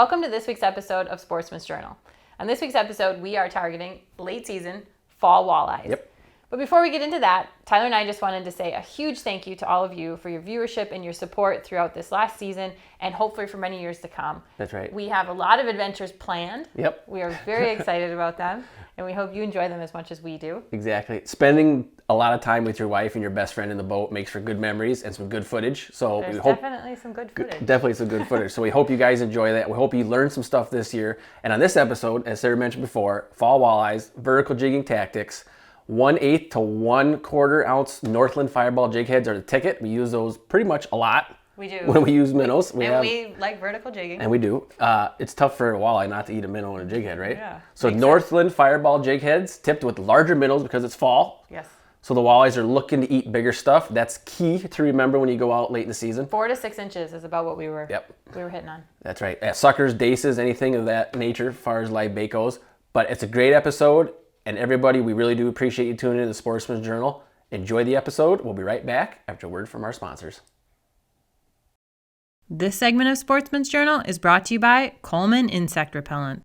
Welcome to this week's episode of Sportsman's Journal. On this week's episode, we are targeting late season fall walleyes. Yep. But before we get into that, Tyler and I just wanted to say a huge thank you to all of you for your viewership and your support throughout this last season and hopefully for many years to come. That's right. We have a lot of adventures planned. Yep. We are very excited about them, and we hope you enjoy them as much as we do. Exactly. Spending a lot of time with your wife and your best friend in the boat makes for good memories and some good footage. So There's we hope definitely some good footage. Definitely some good footage. So we hope you guys enjoy that. We hope you learn some stuff this year. And on this episode, as Sarah mentioned before, fall walleyes, vertical jigging tactics, 1/8 to 1/4 ounce Northland Fireball jig heads are the ticket. We use those pretty much a lot. We do. When we use minnows. We like vertical jigging. And we do. It's tough for a walleye not to eat a minnow and a jig head, right? Yeah. So Northland Fireball jig heads tipped with larger minnows because it's fall. Yes. So the walleyes are looking to eat bigger stuff. That's key to remember when you go out late in the season. 4 to 6 inches is about what we were hitting on. That's right. Suckers, daces, anything of that nature as far as live bait goes. But it's a great episode. And everybody, we really do appreciate you tuning in to the Sportsman's Journal. Enjoy the episode. We'll be right back after a word from our sponsors. This segment of Sportsman's Journal is brought to you by Coleman Insect Repellent.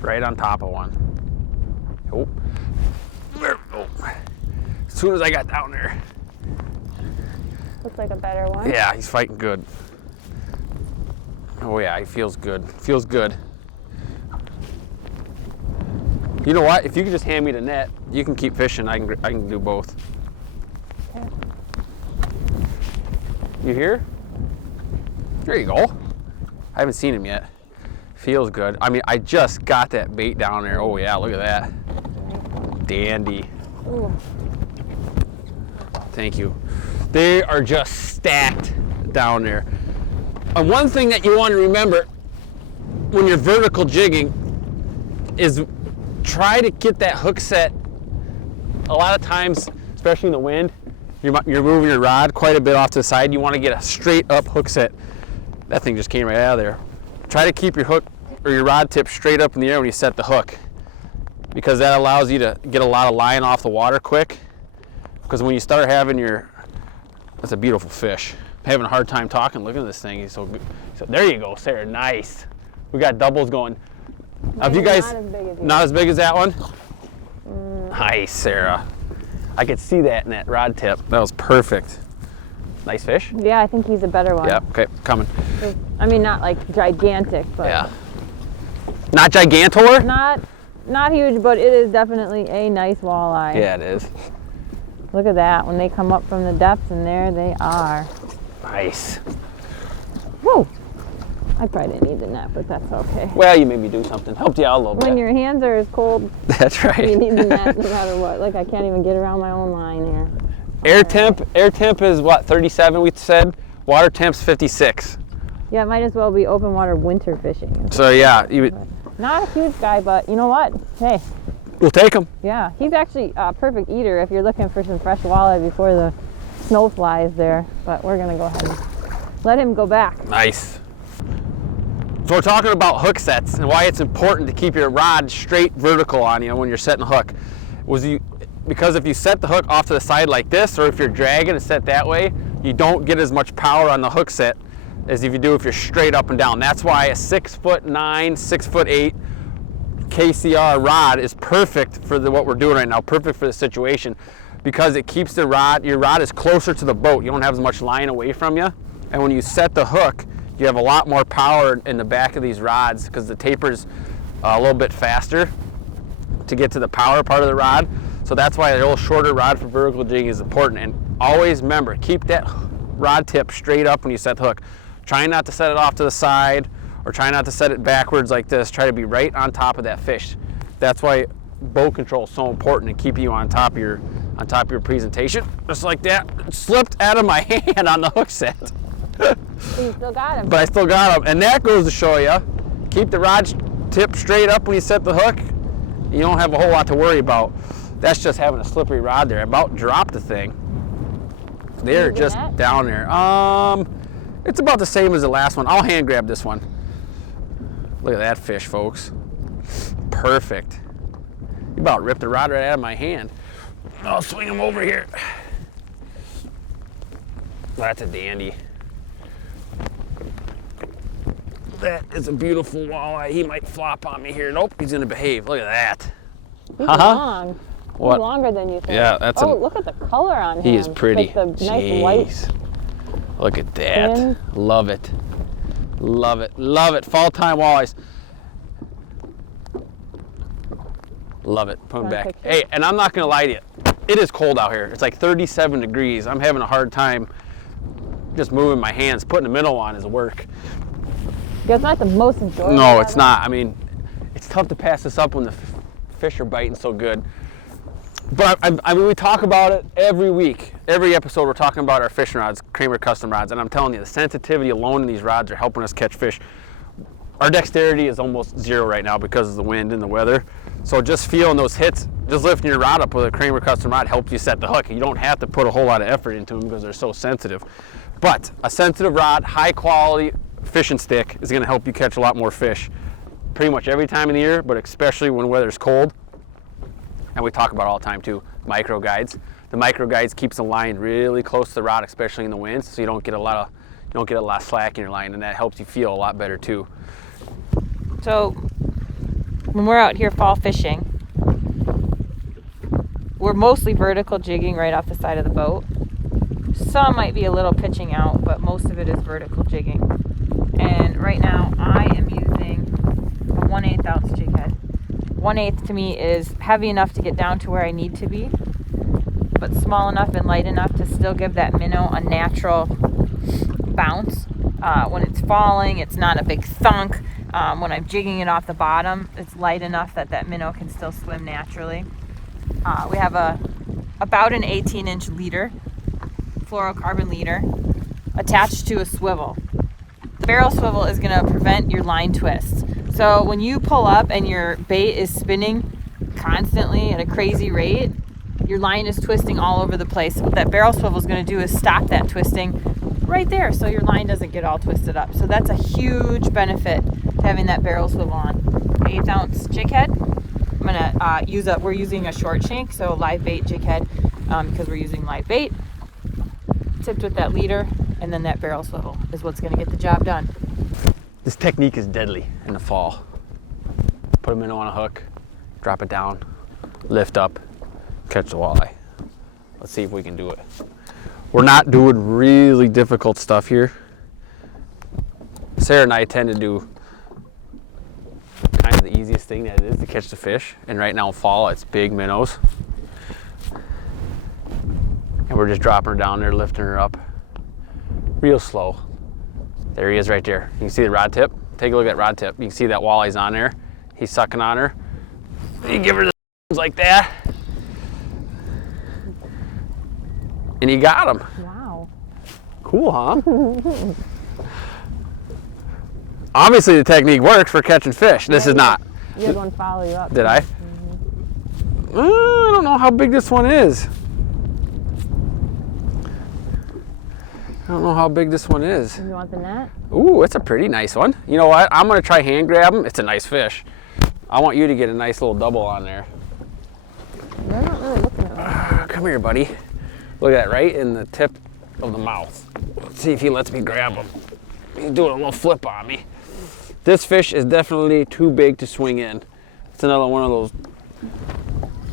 Right on top of one. Oh. As soon as I got down there. Looks like a better one. Yeah, he's fighting good. Oh yeah, he feels good. Feels good. You know what? If you could just hand me the net, you can keep fishing. I can do both. Okay. You here? There you go. I haven't seen him yet. Feels good. I mean, I just got that bait down there. Oh yeah, look at that. Dandy. Ooh. Thank you. They are just stacked down there. And one thing that you want to remember when you're vertical jigging is try to get that hook set. A lot of times, especially in the wind, you're moving your rod quite a bit off to the side. You want to get a straight up hook set. That thing just came right out of there. Try to keep your hook or your rod tip straight up in the air when you set the hook, because that allows you to get a lot of line off the water quick. Because when you start having that's a beautiful fish. I'm having a hard time talking. Look at this thing. He's so good. So there you go, Sarah. Nice. We got doubles going. Have you guys not as big as that one? Nice, Sarah. I could see that in that rod tip. That was perfect. Nice fish? Yeah, I think he's a better one. Yeah, okay, coming. I mean, not like gigantic, but Yeah. Not gigantor? not huge, but it is definitely a nice walleye. Yeah, it is. Look at that, when they come up from the depths, and there they are. Nice. Whoa! I probably didn't need the net, but that's okay. Well, you made me do something. Helped you out a little bit. When your hands are as cold, That's right. you need the net no matter what. Like, I can't even get around my own line here. Air temp is what, 37 we said? Water temp's 56. Yeah, it might as well be open water winter fishing. So yeah, Not a huge guy, but you know what? Hey, we'll take them. yeah, he's actually a perfect eater if you're looking for some fresh walleye before the snow flies there. But we're gonna go ahead and let him go back. Nice. So we're talking about hook sets and why it's important to keep your rod straight vertical on you when you're setting the hook. Because if you set the hook off to the side like this, or if you're dragging it set that way, you don't get as much power on the hook set as if you do if you're straight up and down. That's why a 6'9", 6'8" KCR rod is perfect for what we're doing right now, perfect for the situation, because it keeps your rod is closer to the boat. You don't have as much line away from you. And when you set the hook, you have a lot more power in the back of these rods because the taper's a little bit faster to get to the power part of the rod. So that's why a little shorter rod for vertical jigging is important. And always remember, keep that rod tip straight up when you set the hook. Try not to set it off to the side or try not to set it backwards like this. Try to be right on top of that fish. That's why boat control is so important and keeping you on top of your presentation. Just like that. It slipped out of my hand on the hook set. But you still got him. But I still got him. And that goes to show you, keep the rod tip straight up when you set the hook. You don't have a whole lot to worry about. That's just having a slippery rod there. I about dropped the thing. They're just down there. It's about the same as the last one. I'll hand grab this one. Look at that fish, folks. Perfect. You about ripped the rod right out of my hand. I'll swing him over here. That's a dandy. That is a beautiful walleye. He might flop on me here. Nope, he's gonna behave. Look at that. He's long. What? He's longer than you think. Yeah, that's look at the color on him. He is pretty. Like the nice white. Look at that. Fin. Love it. Love it. Love it. Fall time walleyes. Love it. Put them back. Hey, and I'm not gonna lie to you. It is cold out here. It's like 37 degrees. I'm having a hard time just moving my hands. Putting a minnow on is work. It's not the most enjoyable. No, it's not. I mean, it's tough to pass this up when the fish are biting so good. But I mean, we talk about it every week. Every episode we're talking about our fishing rods, Kramer custom rods, and I'm telling you, the sensitivity alone in these rods are helping us catch fish. Our dexterity is almost zero right now because of the wind and the weather. So just feeling those hits, just lifting your rod up with a Kramer custom rod helps you set the hook. You don't have to put a whole lot of effort into them because they're so sensitive. But a sensitive rod, high quality fishing stick is going to help you catch a lot more fish pretty much every time of the year, but especially when weather's cold. And we talk about it all the time too, micro guides. The micro guides keeps the line really close to the rod, especially in the winds, so you don't get a lot of slack in your line, and that helps you feel a lot better too. So when we're out here fall fishing, we're mostly vertical jigging right off the side of the boat. Some might be a little pitching out, but most of it is vertical jigging. And right now I am using a 1/8 ounce jig head. 1/8 to me is heavy enough to get down to where I need to be, but small enough and light enough to still give that minnow a natural bounce. When it's falling, it's not a big thunk. When I'm jigging it off the bottom, it's light enough that that minnow can still swim naturally. We have about an 18-inch leader, fluorocarbon leader, attached to a swivel. The barrel swivel is going to prevent your line twists. So when you pull up and your bait is spinning constantly at a crazy rate, your line is twisting all over the place. What that barrel swivel is going to do is stop that twisting right there so your line doesn't get all twisted up. So that's a huge benefit to having that barrel swivel on. 1/8 ounce jig head. I'm going to we're using a short shank, so live bait jig head because we're using live bait. Tipped with that leader, and then that barrel swivel is what's going to get the job done. This technique is deadly in the fall. Put a minnow on a hook, drop it down, lift up, catch the walleye. Let's see if we can do it. We're not doing really difficult stuff here. Sarah and I tend to do kind of the easiest thing that it is to catch the fish. And right now in fall, it's big minnows. And we're just dropping her down there, lifting her up real slow. There he is right there. You can see the rod tip. Take a look at that rod tip. You can see that walleye's on there. He's sucking on her. You give her the like that. And you got him. Wow. Cool, huh? Obviously the technique works for catching fish. This is not. You had one follow you up. Did I? I don't know how big this one is. I don't know how big this one is. You want the net? Ooh, it's a pretty nice one. You know what? I'm gonna try hand grab him. It's a nice fish. I want you to get a nice little double on there. You're not really looking at it. Come here, buddy. Look at that, right in the tip of the mouth. Let's see if he lets me grab him. He's doing a little flip on me. This fish is definitely too big to swing in. It's another one of those,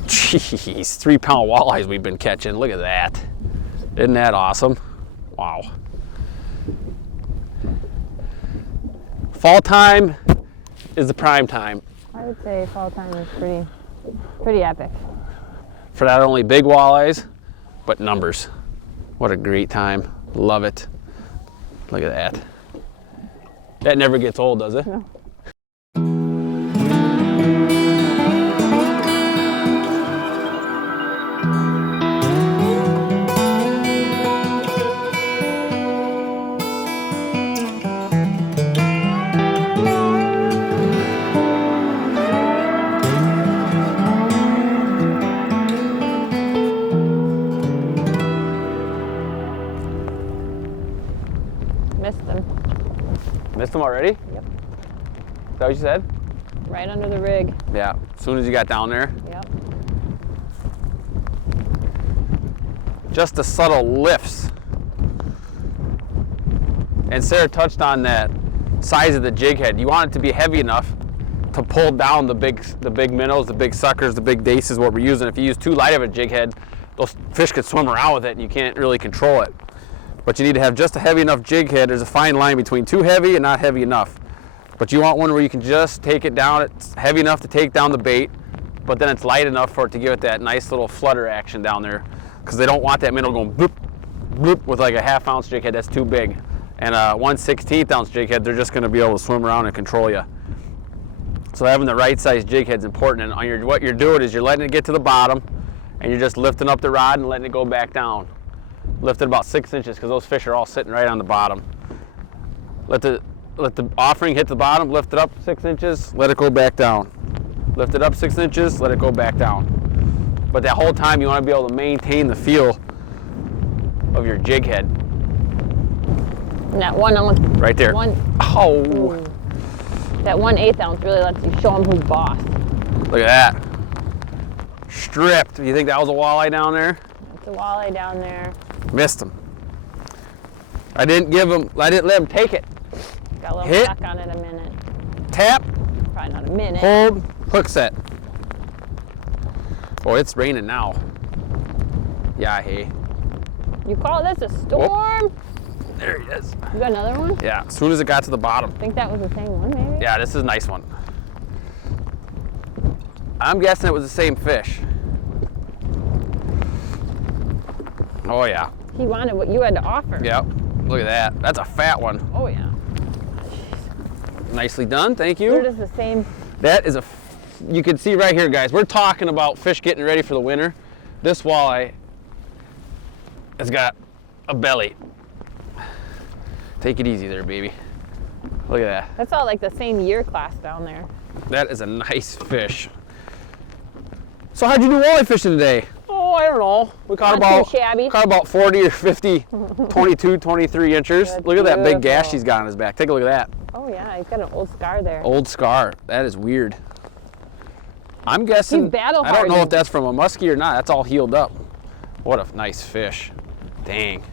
jeez, 3-pound walleyes we've been catching. Look at that. Isn't that awesome? Wow. Fall time is the prime time. I would say fall time is pretty epic. For not only big walleyes, but numbers. What a great time. Love it. Look at that. That never gets old, does it? No. them already? Yep. Is that what you said? Right under the rig. Yeah, as soon as you got down there. Yep. Just the subtle lifts. And Sarah touched on that size of the jig head. You want it to be heavy enough to pull down the big minnows, the big suckers, the big daces, what we're using. If you use too light of a jig head, those fish could swim around with it and you can't really control it. But you need to have just a heavy enough jig head. There's a fine line between too heavy and not heavy enough. But you want one where you can just take it down. It's heavy enough to take down the bait, but then it's light enough for it to give it that nice little flutter action down there. Because they don't want that minnow going bloop, bloop with like a 1/2 ounce jig head. That's too big. And a 1/16 ounce jig head, they're just going to be able to swim around and control you. So having the right size jig head is important. And what you're doing is you're letting it get to the bottom, and you're just lifting up the rod and letting it go back down. Lift it about 6 inches because those fish are all sitting right on the bottom. Let the offering hit the bottom, lift it up 6 inches, let it go back down. Lift it up 6 inches, let it go back down. But that whole time you want to be able to maintain the feel of your jig head. And that 1 ounce. Right there. Oh. Ooh. That 1/8 ounce really lets you show them who's boss. Look at that. Stripped. You think that was a walleye down there? It's a walleye down there. Missed him. I didn't let him take it. Got a little Hit. stuck on it a minute. Tap. Probably not a minute. Hold. Hook set. Oh, it's raining now. Yeah, hey. You call this a storm? There he is. You got another one? Yeah, as soon as it got to the bottom. I think that was the same one, maybe? Yeah, this is a nice one. I'm guessing it was the same fish. Oh, yeah. He wanted what you had to offer. Yep. Look at that. That's a fat one. Oh, yeah. Nicely done. Thank They're you. just the same. That is you can see right here, guys. We're talking about fish getting ready for the winter. This walleye has got a belly. Take it easy there, baby. Look at that. That's all like the same year class down there. That is a nice fish. So how'd you do walleye fishing today? Oh, I don't know. We caught Not too shabby. about 40 or 50, 22, 23 inchers. That's Look at that big gash beautiful. he's got on his back. Take a look at that. Oh, yeah. He's got an old scar there. Old scar. That is weird. I'm guessing, He's battle I don't know if hardened. that's from a muskie or not. That's all healed up. What a nice fish. Dang.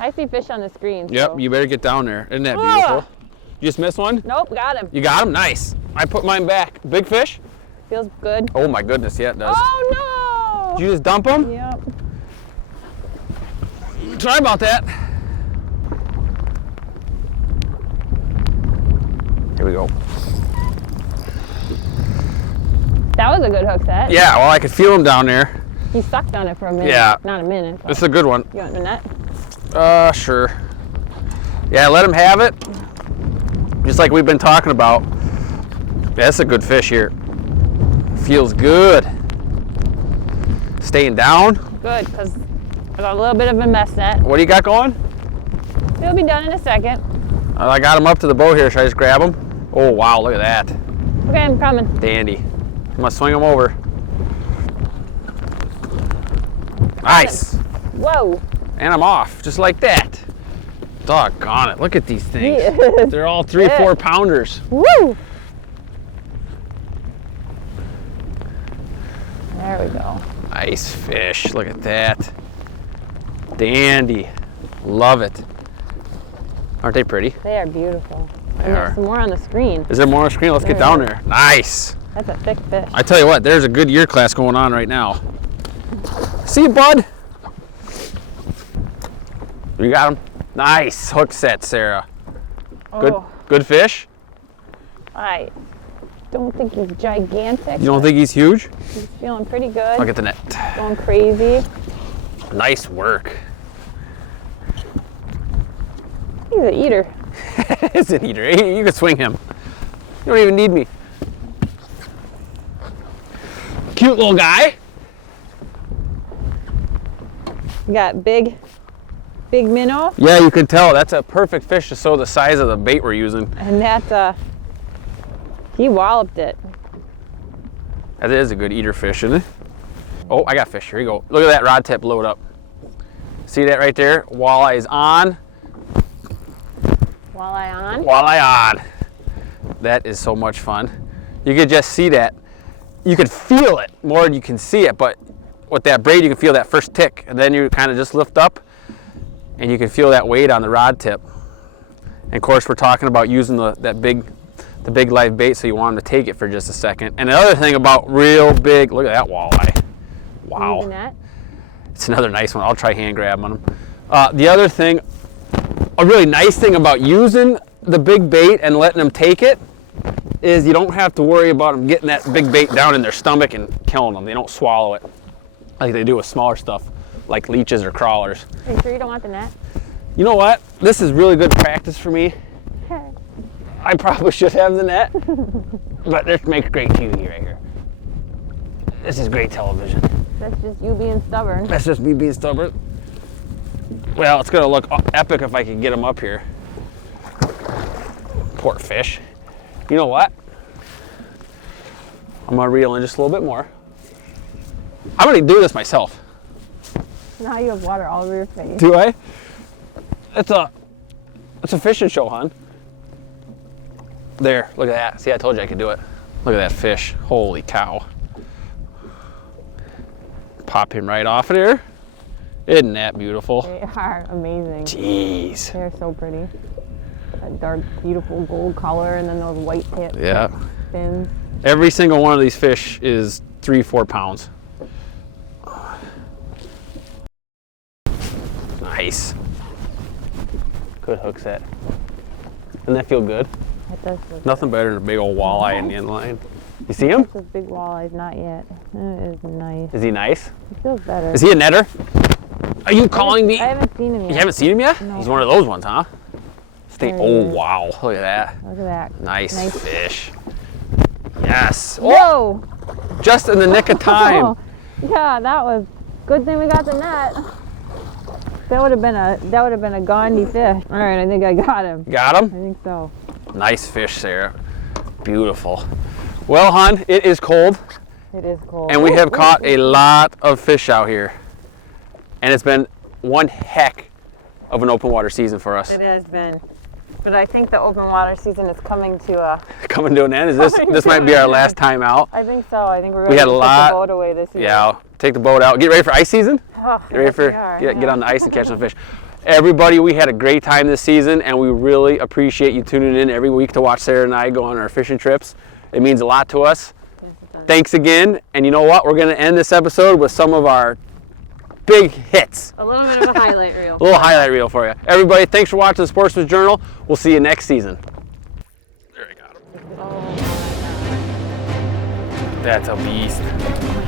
I see fish on the screen. Yep, so- you better get down there. Isn't that Ah! beautiful? You just missed one? Nope, got him. You got him? Nice. I put mine back. Big fish? Feels good. Oh my goodness, yeah it does. Oh, no! Did you just dump him? Yep. Sorry about that. Here we go. That was a good hook set. Yeah, well I could feel him down there. He sucked on it for a minute. Yeah. Not a minute. But This is a good one. you want the net? Sure. Yeah, let him have it. Just like we've been talking about. Yeah, that's a good fish here. Feels good. Staying down. Good, because I got a little bit of a mess net. What do you got going? It'll be done in a second. I got him up to the boat here. Should I just grab him? Oh, wow, look at that. Okay, I'm coming. Dandy. I'm gonna swing him over. Nice. Whoa. And I'm off, just like that. Doggone it, look at these things. Yes. They're all 3, Yeah. 4 pounders. Woo! There we go. Nice fish, look at that. Dandy, love it. Aren't they pretty? They are beautiful. They And there's are. some more on the screen. Is there more on the screen? Let's get There down is. there. Nice. That's a thick fish. I tell you what, there's a good year class going on right now. See you, bud. You got him? Nice hook set, Sarah. Good, Oh, good fish? I don't think he's gigantic. You don't think he's huge? He's feeling pretty good. Look at the net. Going crazy. Nice work. He's an eater. It's an eater. You can swing him. You don't even need me. Cute little guy. You got big minnow, Yeah, you can tell. That's a perfect fish to show the size of the bait we're using. and that he walloped it. That is a good eater fish, isn't it? Oh, I got fish. Here you go. Look at that rod tip load up. See that right there? Walleye is on. Walleye on. Walleye on. That is so much fun. You could just see that. You could feel it more than you can see it, but with that braid you can feel that first tick, and then you kind of just lift up and you can feel that weight on the rod tip. And of course we're talking about using the big live bait, so you want them to take it for just a second. And the other thing about real big, look at that walleye. Wow. Using that. It's another nice one. I'll try hand grab on them. The other thing, a really nice thing about using the big bait and letting them take it is you don't have to worry about them getting that big bait down in their stomach and killing them. They don't swallow it like they do with smaller stuff like leeches or crawlers. Are you sure you don't want the net? You know what? This is really good practice for me. I probably should have the net, but this makes great TV right here. This is great television. That's just you being stubborn. That's just me being stubborn. Well, it's gonna look epic if I can get them up here. Poor fish. You know what? I'm gonna reel in just a little bit more. I'm gonna do this myself. Now you have water all over your face. Do I? It's a fishing show, hon. There, look at that. See, I told you I could do it. Look at that fish. Holy cow. Pop him right off of there. Isn't that beautiful? They are amazing. Jeez. They're so pretty. That dark, beautiful gold color, and then those white tips. Yeah. Fins. Every single one of these fish is 3-4 pounds. Nice. Good hook set. Doesn't that feel good? That does feel good. Nothing better than a big old walleye in the inline. You see him? Those big walleyes, not yet. It is nice. Is he nice? He feels better. Is he a netter? Are you calling me? I haven't seen him yet. You haven't seen him yet? No. He's one of those ones, huh? There he Oh, is. wow. Look at that. Look at that. Nice fish. Yes. Whoa! Just in the nick of time. Oh, yeah, that was good thing we got the net. That would have been a Gandhi fish. All right, I think I got him. Got I him? think so. Nice fish, Sarah. Beautiful. Well, hon, it is cold, It is cold. and we have Ooh, caught a lot of fish out here. And it's been one heck of an open water season for us. It has been. But I think the open water season is coming to a... Coming to an end. This might be our last time out. I think so. I think we're We ready had to a put lot. the boat away this year. Yeah, take the boat out. Get ready for ice season. Oh, Get ready yes, for we are, get yeah. on the ice and catch some fish. Everybody, we had a great time this season, and we really appreciate you tuning in every week to watch Sarah and I go on our fishing trips. It means a lot to us. Thanks again. And you know what? We're going to end this episode with some of our big hits. A little bit of a highlight reel. A little highlight reel for you. Everybody, thanks for watching the Sportsman's Journal. We'll see you next season. There, I got him. Oh my That's a beast.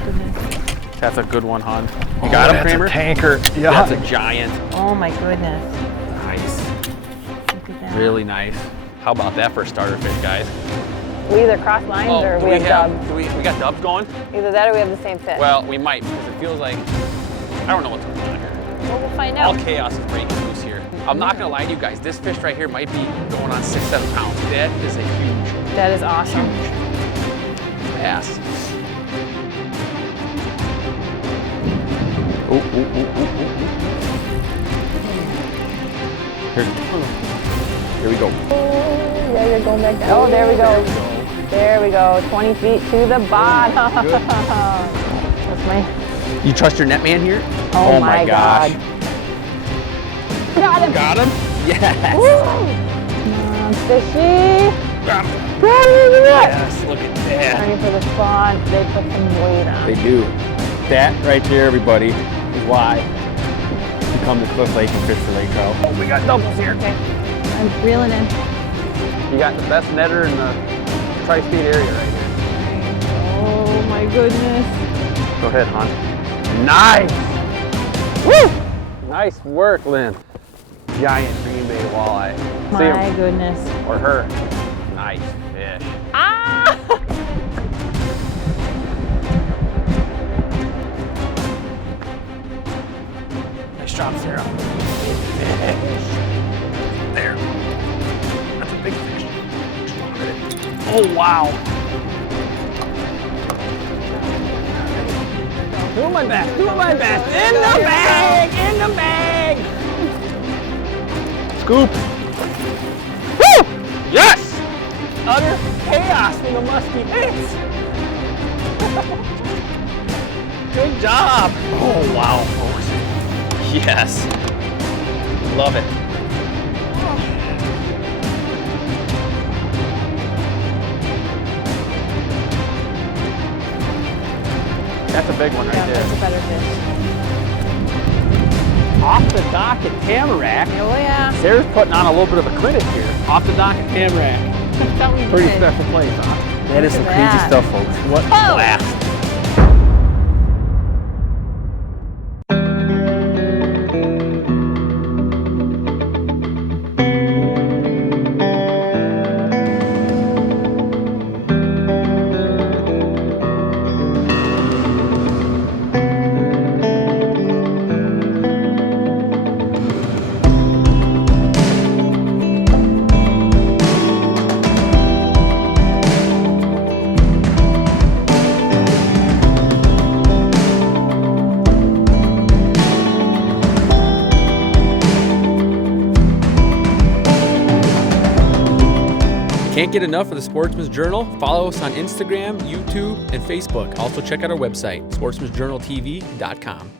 goodness. That's a good one, hon. You got him, Kramer? That's a tanker. Yeah. That's a giant. Oh my goodness. Nice. Look at that. Really nice. How about that for a starter fish, guys? We either cross lines or do we have dubs. we got dubs going? Either that or we have the same fish. Well, we might, because it feels like, I don't know what's going on here. Well, we'll find All out. chaos is breaking loose here. I'm not gonna lie to you guys, this fish right here might be going on 6-7 pounds. That is a huge That is awesome. bass. Ooh, ooh, ooh, ooh, ooh. Here we go. Oh, yeah, you're going back down. Oh, there we go. There we go. 20 feet to the bottom. Good. That's my... You trust your net man here? Oh my gosh. Got him. Got him? Yes. Come on, fishy. Got him. Go, look at that. Yes, look at that. Ready for the spawn. They put some weight on. They do. That right there, everybody, is why you come to Cliff Lake and fish for lake trout. Oh, we got doubles here. Okay. I'm reeling in. You got the best netter in the tri-state area right here. Oh my goodness. Go ahead, hon. Nice! Woo! Nice work, Lynn. Giant Green Bay walleye. See My him, goodness. or her. Nice fish. Ah! Nice job, Sarah. Big fish. There. That's a big fish. Oh, wow. Doing my best, doing my best. In the bag, in the bag. Scoop. Yes! Utter chaos when the muskie hits. Good job. Oh, wow, folks. Yes. Love it. That's a big one right Yeah, there. that's a better fish. Off the dock at Tamarack. Oh yeah. Sarah's putting on a little bit of a clinic here. Off the dock at Tamarack. Pretty did. special place, huh? That is some Look at crazy that. stuff, folks. What a Oh! blast. Can't get enough of the Sportsman's Journal? Follow us on Instagram, YouTube, and Facebook. Also check out our website, sportsmansjournaltv.com.